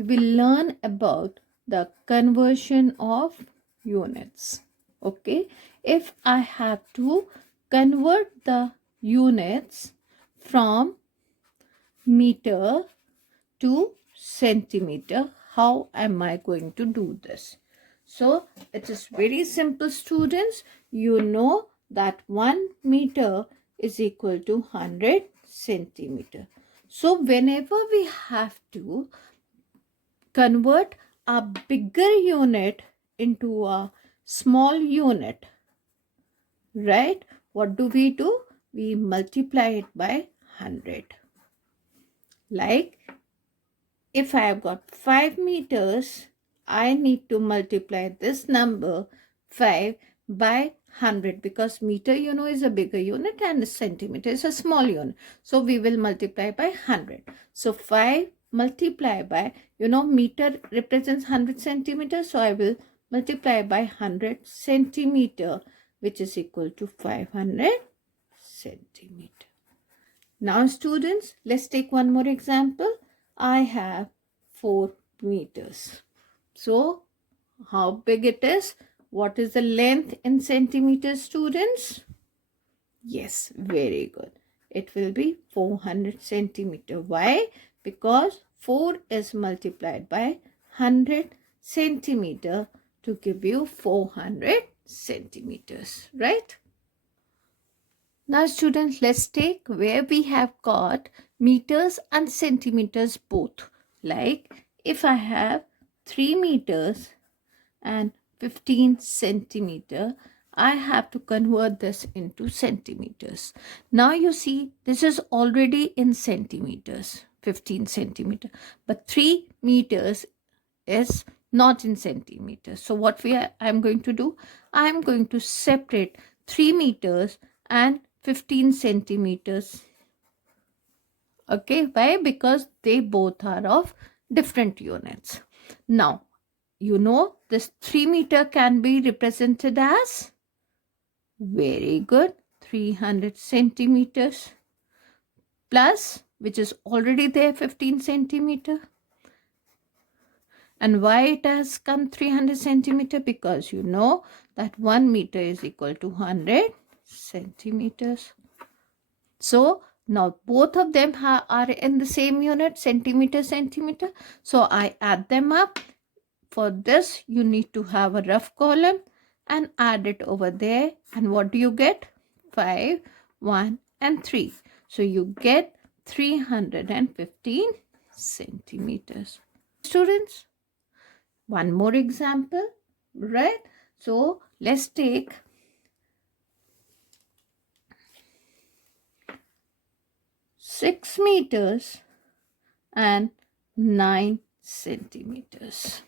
we will learn about the conversion of units. Okay, if I have to convert the units from meter to centimeter, how am I going to do this? So it is very simple, students. You know that 1 meter is equal to 100 centimeter. So whenever we have to convert a bigger unit into a small unit, right, what do? We multiply it by 100. Like if I have got 5 meters, I need to multiply this number 5 by 100, because meter is a bigger unit and centimeter is a small unit. So we will multiply by 100. So 5 multiply by, meter represents 100 centimeters. So I will multiply by 100 centimeter, which is equal to 500 centimeter. Now students, let's take one more example. I have 4 meters. So how big it is? What is the length in centimeters, students? Yes, very good. It will be 400 centimeter. Why? Because 4 is multiplied by 100 centimeter to give you 400 centimeters, right? Now students, let's take where we have got meters and centimeters both. Like if I have 3 meters and 15 centimeter, I have to convert this into centimeters. Now you see, this is already in centimeters, 15 centimeter, but 3 meters is not in centimeters. So what I'm going to do, I'm going to separate 3 meters and 15 centimeters. Okay, why? Because they both are of different units. Now, this 3 meter can be represented as, very good, 300 centimeters plus, which is already there, 15 centimeter. And why it has come 300 centimeter? Because you know that 1 meter is equal to 100 centimeters. So now both of them are in the same unit, centimeter. So I add them up. For this, you need to have a rough column and add it over there. And what do you get? 5, 1 and 3. So you get 315 centimeters. Students, one more example, right? So let's take six meters and 9 centimeters.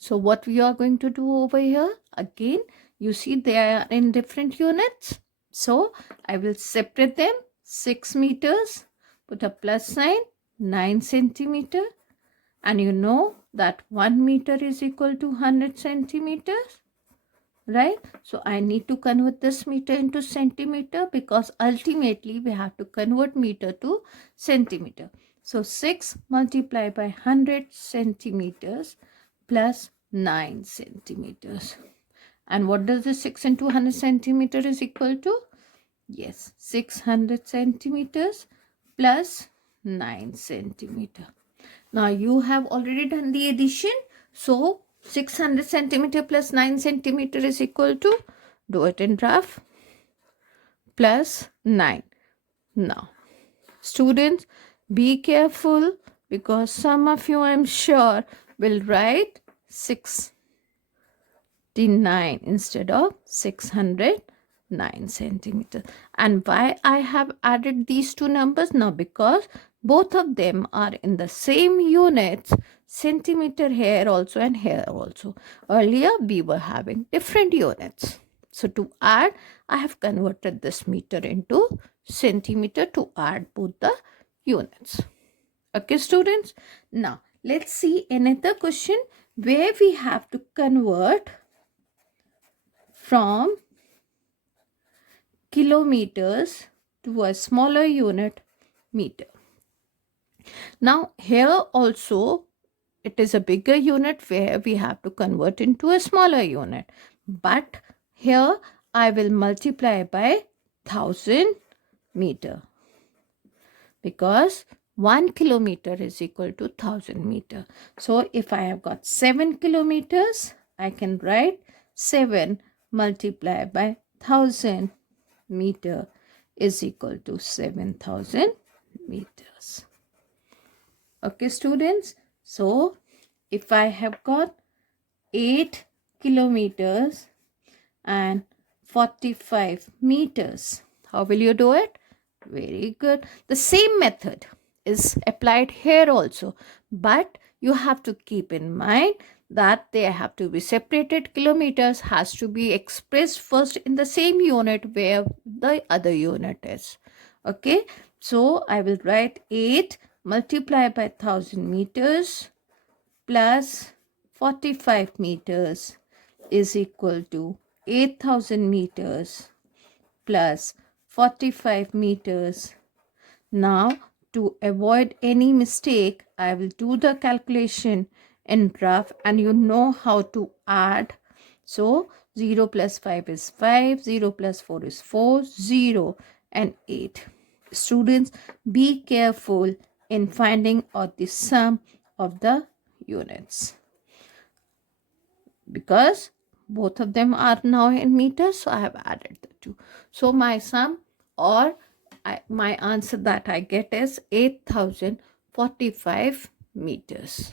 So what we are going to do over here, again, you see they are in different units. So I will separate them. 6 meters, put a plus sign, 9 centimeter. And you know that 1 meter is equal to 100 centimeters, right? So I need to convert this meter into centimeter, because ultimately we have to convert meter to centimeter. So 6 multiplied by 100 centimeters plus 9 centimeters. And what does the 6 into 100 centimeter is equal to? Yes, 600 centimeters plus 9 centimeter. Now you have already done the addition. So 600 centimeter plus 9 centimeter is equal to, do it in rough, plus 9. Now students, be careful, because some of you, I'm sure, will write 69 instead of 609 centimeters. And why I have added these two numbers now? Because both of them are in the same units, centimeter here also and here also. Earlier we were having different units. So to add, I have converted this meter into centimeter to add both the units. Okay, students. Now let's see another question where we have to convert from kilometers to a smaller unit, meter. Now here also it is a bigger unit where we have to convert into a smaller unit. But here I will multiply by 1000 meter, because 1 kilometer is equal to 1000 meter. So if I have got 7 kilometers, I can write 7 multiplied by 1000 meter is equal to 7000 meters. Okay, students. So if I have got 8 kilometers and 45 meters, how will you do it? Very good. The same method is applied here also, but you have to keep in mind that they have to be separated. Kilometers has to be expressed first in the same unit where the other unit is. Okay, so I will write 8 multiplied by 1000 meters plus 45 meters is equal to 8000 meters plus 45 meters. Now, to avoid any mistake, I will do the calculation in rough, and you know how to add. So, 0 plus 5 is 5, 0 plus 4 is 4, 0 and 8. Students, be careful in finding out the sum of the units, because both of them are now in meters, so I have added the two. So my sum, or my answer that I get is 8045 meters.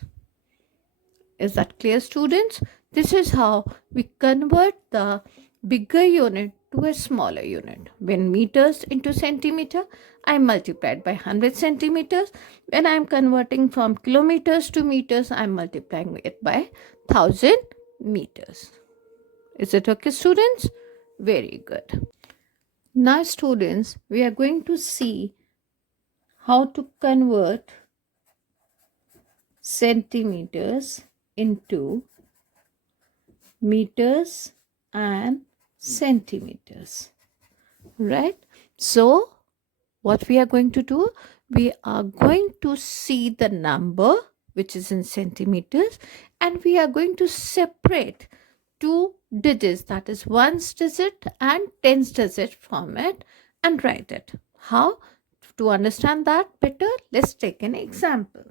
Is that clear, students? This is how we convert the bigger unit to a smaller unit. When meters into centimeter, I multiplied by 100 centimeters. When I am converting from kilometers to meters, I am multiplying it by 1000 meters. Is it okay, students? Very good. Now, students, we are going to see how to convert centimeters into meters and centimeters. Right? So, what we are going to do? We are going to see the number which is in centimeters, and we are going to separate two digits, that is ones digit and tens digit, from it and write it. How? To understand that better, let's take an example.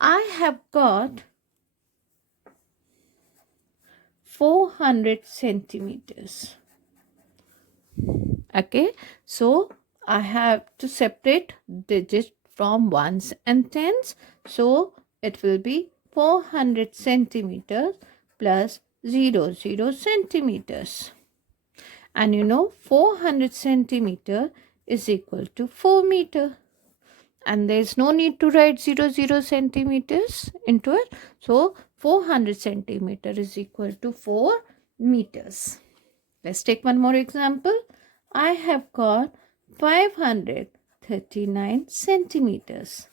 I have got 400 centimeters. Okay, so I have to separate digits from ones and tens. So it will be 400 centimeters plus 0 centimeters. And you know 400 centimeter is equal to 4 meter. And there is no need to write 0 centimeters into it. So 400 centimeter is equal to 4 meters. Let's take one more example. I have got 539 centimeters.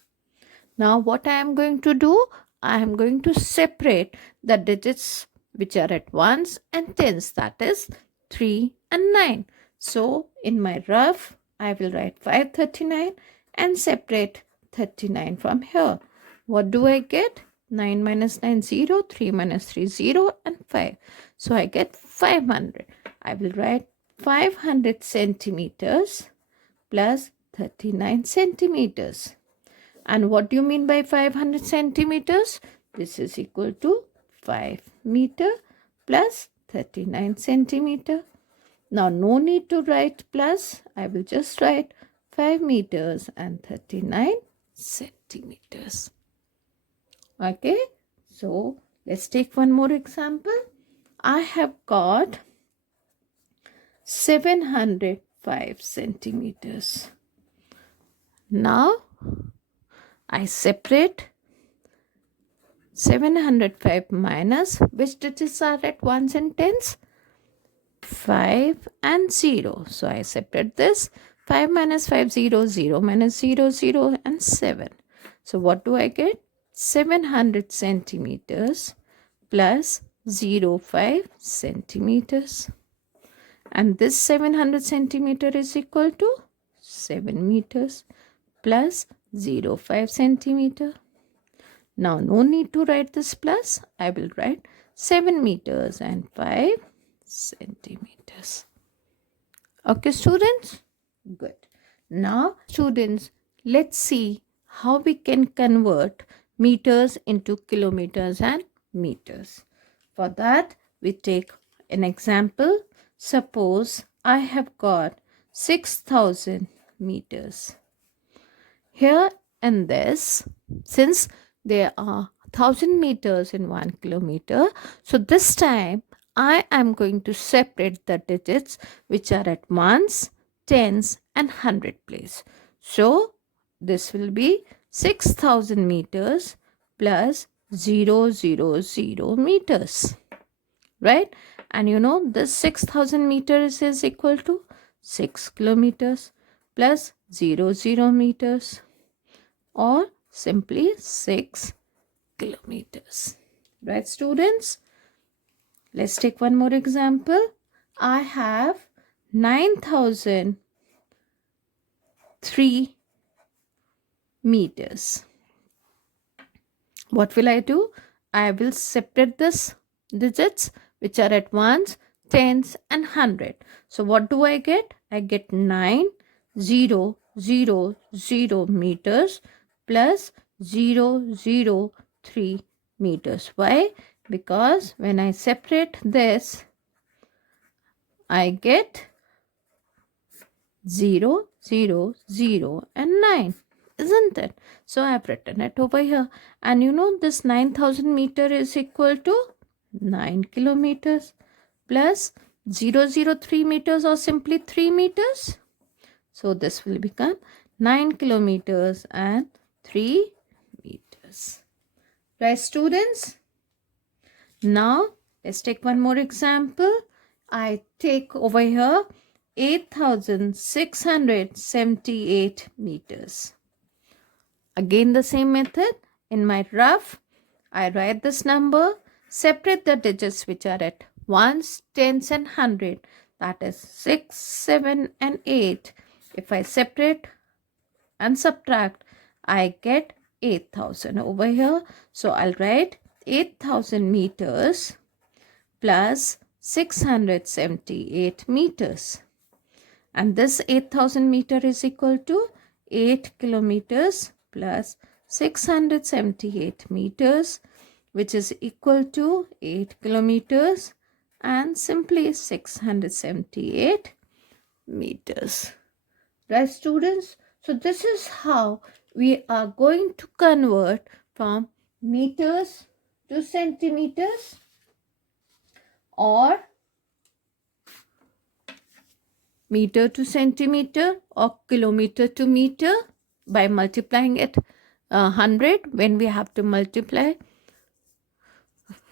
Now what I am going to do? I am going to separate the digits which are at ones and tens, that is 3 and 9. So in my rough, I will write 539 and separate 39 from here. What do I get? 9 minus 9, 0, 3 minus 3, 0 and 5. So I get 500. I will write 500 centimeters plus 39 centimeters. And what do you mean by 500 centimeters? This is equal to 5 meter plus 39 centimeter. Now no need to write plus. I will just write 5 meters and 39 centimeters. Okay. So let's take one more example. I have got 705 centimeters. Now I separate 705 minus which digits are at ones and tens? 5 and 0. So I separate this. 5 minus 5, 0, 0 minus 0, 0 and 7. So what do I get? 700 centimeters plus 0.5 centimeters. And this 700 centimeter is equal to 7 meters plus 0.5 centimeter. Now, no need to write this plus. I will write 7 meters and 5 centimeters. Okay, students? Good. Now, students, let's see how we can convert meters into kilometers and meters. For that, we take an example. Suppose I have got 6,000 meters. Here in this, since there are 1,000 meters in 1 kilometer, so this time I am going to separate the digits which are at ones, tens and hundred place. So this will be 6,000 meters plus 000 meters, right? And you know this 6,000 meters is equal to 6 kilometers plus 00 meters, or simply 6 kilometers. Right, students? Let's take one more example. I have 9,003 meters. What will I do? I will separate this digits which are at ones, tens and hundred. So what do I get? I get 9,000 meters plus 003 meters. Why? Because when I separate this, I get 0, 0, 0 and 9, isn't it? So I have written it over here. And you know this 9,000 meter is equal to 9 kilometers plus 003 meters, or simply 3 meters. So this will become 9 kilometers and 3 meters. Right, students? Now let's take one more example. I take over here 8,678 meters. Again the same method. In my rough, I write this number, separate the digits which are at ones, tens and hundred, that is 6, 7 and 8. If I separate and subtract, I get 8,000 over here. So I'll write 8,000 meters plus 678 meters. And this 8,000 meter is equal to 8 kilometers plus 678 meters, which is equal to 8 kilometers and simply 678 meters. Right, students? So this is how we are going to convert from meters to centimeters, or meter to centimeter, or kilometer to meter, by multiplying it 100 when we have to multiply.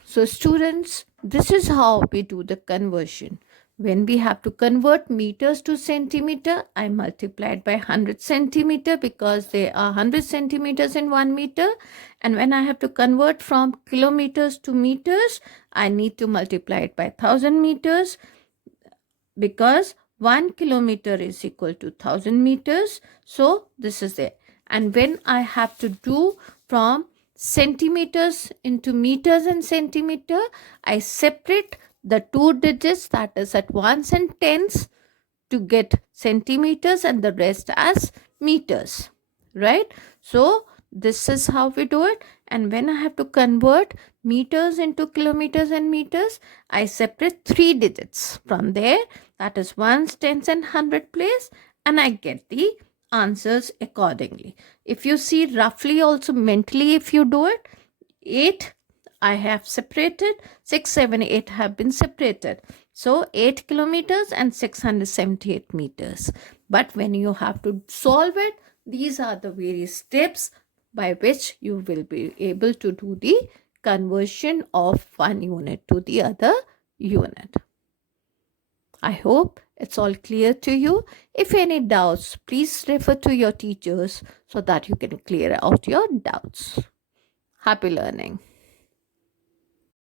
So students, this is how we do the conversion. When we have to convert meters to centimeter, I multiplied by 100 centimeter because there are 100 centimeters in 1 meter. And when I have to convert from kilometers to meters, I need to multiply it by 1,000 meters, because 1 kilometer is equal to 1,000 meters. So this is it. And when I have to do from centimeters into meters and centimeter, I separate the two digits, that is at ones and tens, to get centimeters and the rest as meters, right? So this is how we do it. And when I have to convert meters into kilometers and meters, I separate 3 digits from there, that is ones, tens and hundred place, and I get the answers accordingly. If you see roughly also mentally, if you do it, 8 I have separated, 6, 7, 8 have been separated. So 8 kilometers and 678 meters. But when you have to solve it, these are the various steps by which you will be able to do the conversion of one unit to the other unit. I hope it's all clear to you. If any doubts, please refer to your teachers so that you can clear out your doubts. Happy learning.